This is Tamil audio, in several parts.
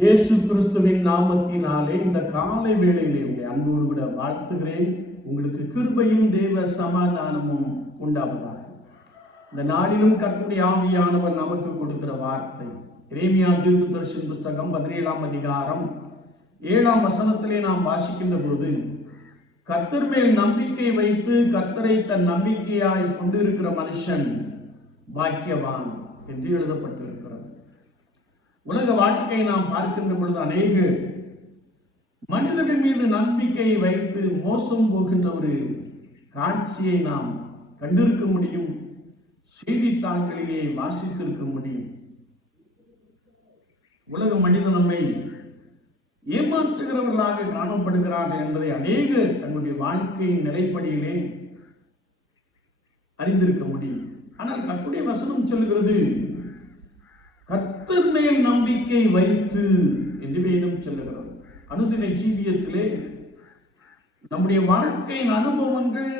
இயேசு கிறிஸ்துவின் நாமத்தினாலே இந்த காலை வேளையிலே உங்களை அன்போடு கூட வாழ்த்துகிறேன். உங்களுக்கு கிருபையும் தேவ சமாதானமும் உண்டாவதாக. இந்த நாளிலும் கர்த்தருடைய ஆவியானவர் நமக்கு கொடுக்கிற வார்த்தை எரேமியா தீர்க்கதரிசன புத்தகம் 17ஆம் அதிகாரம் 7ஆம் வசனத்திலே நாம் வாசிக்கின்ற போது, கர்த்தர் மேல் நம்பிக்கை வைத்து கர்த்தரை தன் நம்பிக்கையாய் கொண்டிருக்கிற மனுஷன் பாக்கியவான் என்று எழுதப்பட்டிருக்கிறது. உலக வாழ்க்கையை நாம் பார்க்கின்ற பொழுது அநேக மனிதர்கள் மீது நம்பிக்கை வைத்து மோசம் போகின்ற ஒரு காட்சியை நாம் கண்டிருக்க முடியும், செய்தித்தாள்களிலே வாசித்திருக்க முடியும். உலக மனிதன் நம்மை ஏமாற்றுகிறவர்களாக காணப்படுகிறார்கள் என்பதை அநேக தங்களுடைய வாழ்க்கையின் நிலைப்படியிலே அறிந்திருக்க முடியும். ஆனால் கர்த்தருடைய வசனம் சொல்கிறது, கர்த்தர் மேல் நம்பிக்கை வைத்து என்று வேணும் சொல்லுகிறது. அனுதின ஜீவியத்திலே நம்முடைய வாழ்க்கையின் அனுபவங்கள்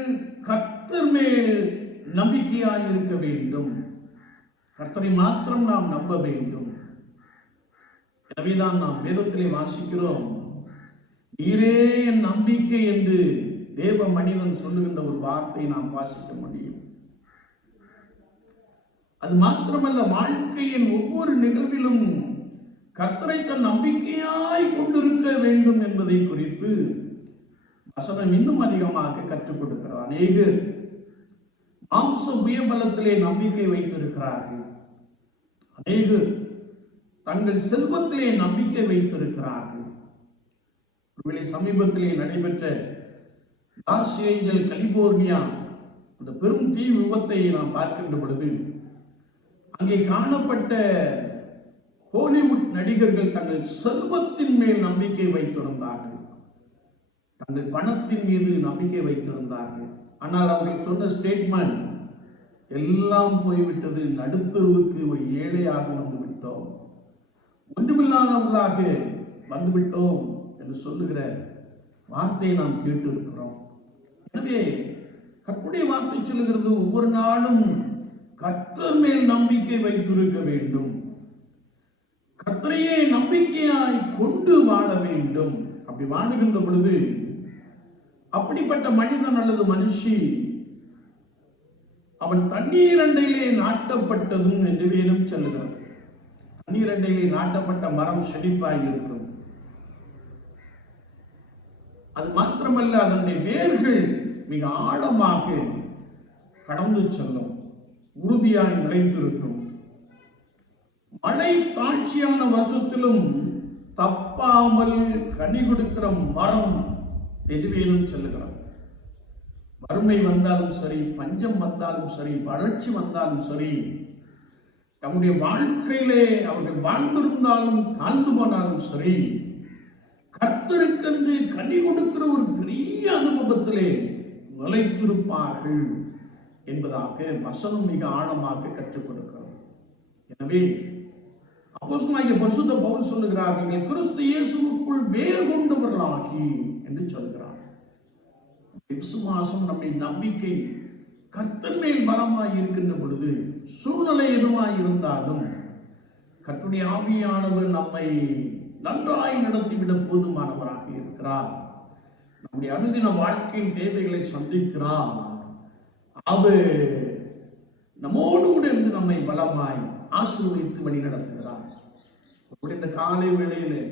கர்த்தர் மேல் நம்பிக்கையாய் இருக்க வேண்டும். கர்த்தரை மாத்திரம் நாம் நம்ப வேண்டும். எனவேதான் நாம் வேதத்திலே வாசிக்கிறோம், நீரே என் நம்பிக்கை என்று தேவ மனிதன் சொல்லுகின்ற ஒரு வார்த்தை நாம் வாசிக்க முடியும். அது மாத்திரமல்ல, வாழ்க்கையின் ஒவ்வொரு நிகழ்விலும் கர்த்தரை தன் நம்பிக்கையாய் கொண்டிருக்க வேண்டும் என்பதை குறித்து வசனம் இன்னும் அதிகமாக கற்றுக் கொடுக்கிறார். அநேகர் மாம்ச உயர்பலத்திலே நம்பிக்கை வைத்திருக்கிறார்கள். அநேகர் தங்கள் செல்வத்திலே நம்பிக்கை வைத்திருக்கிறார்கள். ஒருவேளை சமீபத்திலே நடைபெற்ற லாஸ் ஏஞ்சல் கலிபோர்னியா அந்த பெரும் தீ விபத்தை நாம் பார்க்கின்ற பொழுது, அங்கே காணப்பட்ட ஹாலிவுட் நடிகர்கள் தங்கள் செல்வத்தின் மேல் நம்பிக்கை வைத்திருந்தார்கள், தங்கள் பணத்தின் மீது நம்பிக்கை வைத்திருந்தார்கள். ஆனால் அவர்கள் சொன்ன ஸ்டேட்மெண்ட், எல்லாம் போய்விட்டது, நடுத்தருவுக்கு ஒரு ஏழையாக வந்துவிட்டோம், ஒன்றுமில்லாதவர்களாக வந்துவிட்டோம் என்று சொல்லுகிற வார்த்தையை நாம் கேட்டிருக்கிறோம். எனவே கர்த்தருடைய வார்த்தை சொல்லுகிறது, ஒவ்வொரு நாளும் கர்த்தர் மேல் நம்பிக்கை வைத்திருக்க வேண்டும், கர்த்தரையே நம்பிக்கையாய் கொண்டு வாழ வேண்டும். அப்படி வாழுகின்ற பொழுது அப்படிப்பட்ட மனிதன் அல்லது மனுஷி அவன் தண்ணீர் அண்டையிலே நாட்டப்பட்டதும் என்று வேணும் சொல்லுகிறார். தண்ணீர் அண்டையிலே நாட்டப்பட்ட மரம் செழிப்பாய் இருக்கும். அது மாத்திரமல்ல, அதனுடைய வேர்கள் மிக ஆழமாக கடந்து செல்லும், உறுதியாய் நிலைத்திருக்கும். மழை தாட்சியான வருஷத்திலும் தப்பாமல் கனி கொடுக்கிற மரம் எதுவேனும் சொல்லுகிறார். வறுமை வந்தாலும் சரி, பஞ்சம் வந்தாலும் சரி, வறட்சி வந்தாலும் சரி, தம்முடைய வாழ்க்கையிலே அவர்கள் வாழ்ந்திருந்தாலும் தாழ்ந்து போனாலும் சரி, கர்த்தருக்கென்று கனி கொடுக்கிற ஒரு பெரிய அனுபவத்திலே நிலைத்திருப்பார்கள் என்பதாக வசனம் மிக ஆழமாக கற்றுக் கொடுக்கிறது. எனவே அப்போஸ்தலனாகிய பரிசுத்த பவுல் சொல்லுகிறார், நீங்கள் கிறிஸ்து இயேசுவுக்குள் வேர் கொண்டவர்களாகி என்று சொல்கிறார். விசுவாசம், நம்முடைய நம்பிக்கை கர்த்தர் மேல் பலமாய் இருக்கின்ற பொழுது, சூழ்நிலை எதுவாய் இருந்தாலும் கர்த்தருடைய ஆவியானவர் நம்மை நன்றாய் நடத்திவிட போதுமானவராக இருக்கிறார். நம்முடைய அனுதின வாழ்க்கையின் தேவைகளை சந்திக்கிறார். அவர் நம்மோடு கூட இருந்து நம்மை பலமாய் ஆசீர்வதித்து வழி நடத்துகிறார். இந்த காலை வேளையிலே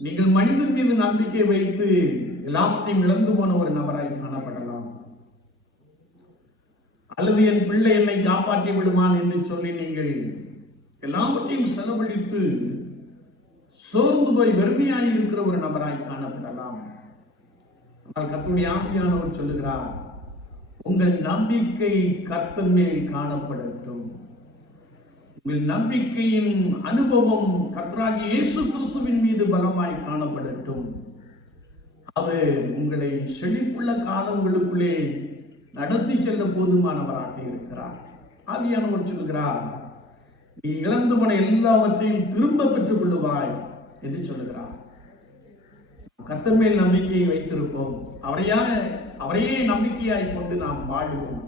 நீங்கள் மனிதன் மீது நம்பிக்கை வைத்து எல்லாத்தையும் இழந்து போன ஒரு நபராய் காணப்படலாம். அல்லது என் பிள்ளை என்னை காப்பாற்றி விடுவான் என்று சொல்லி நீங்கள் எல்லாவற்றையும் செலவழித்து சோர்ந்து போய் வெறுமையாய் இருக்கிற ஒரு நபராய் காணப்படலாம். ஆனால் கர்த்தருடைய ஆவியானவர் சொல்லுகிறார், உங்கள் நம்பிக்கை கர்த்தர் மேல் காணப்படட்டும். உங்கள் நம்பிக்கையின் அனுபவம் கர்த்தராகிய இயேசு கிறிஸ்துவின் மீது பலமாய் காணப்படட்டும். அவர் உங்களை செழிப்புள்ள காலங்களுக்குள்ளே நடத்தி செல்ல போதுமானவராக இருக்கிறார். ஆவியானவர் சொல்லுகிறார், நீ இழந்து போன எல்லாவற்றையும் திரும்ப பெற்றுக் கொள்ளுவாய் என்று சொல்லுகிறார். கர்த்தர் மேல் நம்பிக்கையை வைத்திருப்போம், அவரையே நம்பிக்கையாய் கொண்டு நாம் வாழுவோம்.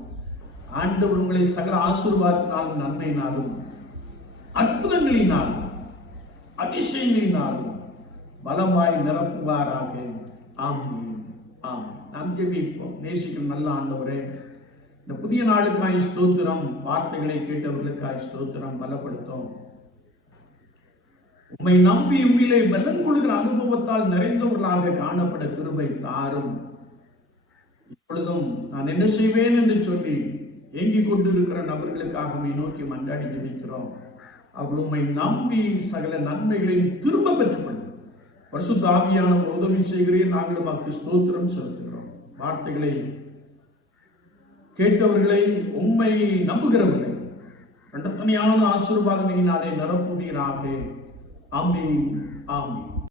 ஆண்டவர் உங்களை சகல ஆசீர்வாதத்தினாலும் நன்மையினாலும் அற்புதங்களினாலும் அதிசயங்களினாலும் பலமாய் நிரப்புவாராக. ஆமென். ஆமென். நாம் ஜெபிப்போம். நேசிக்கும் நல்ல ஆண்டவரே, இந்த புதிய நாளுக்காய் ஸ்தோத்திரம். வார்த்தைகளை கேட்டவர்களுக்காய் ஸ்தோத்திரம். பலப்படுத்தும். உம்மை நம்பி உம்மிலே பலன் கொள்கிற அனுபவத்தால் நிறைந்தவர்களாக காணப்பட கிருபை தாரும். இப்பொழுதும் நான் என்ன செய்வேன் என்று சொல்லி ஏங்கிக் கொண்டிருக்கிற நபர்களுக்காக நோக்கி மன்றாடி ஜெபிக்கிறோம். அவர்கள் உம்மை நம்பி சகல நன்மைகளையும் திரும்ப பெற்றுக்கொள்ள பரிசுத்த ஆவியானவர் உதவி செய்கிறேன். நாங்கள் உமக்கு ஸ்தோத்திரம் செலுத்துகிறோம். வார்த்தைகளை கேட்டவர்களை, உம்மை நம்புகிறவர்களை இரண்டத்தனையான ஆசீர்வாதங்களினாலே நிரப்புவீராக. ஆமென். ஆமென்.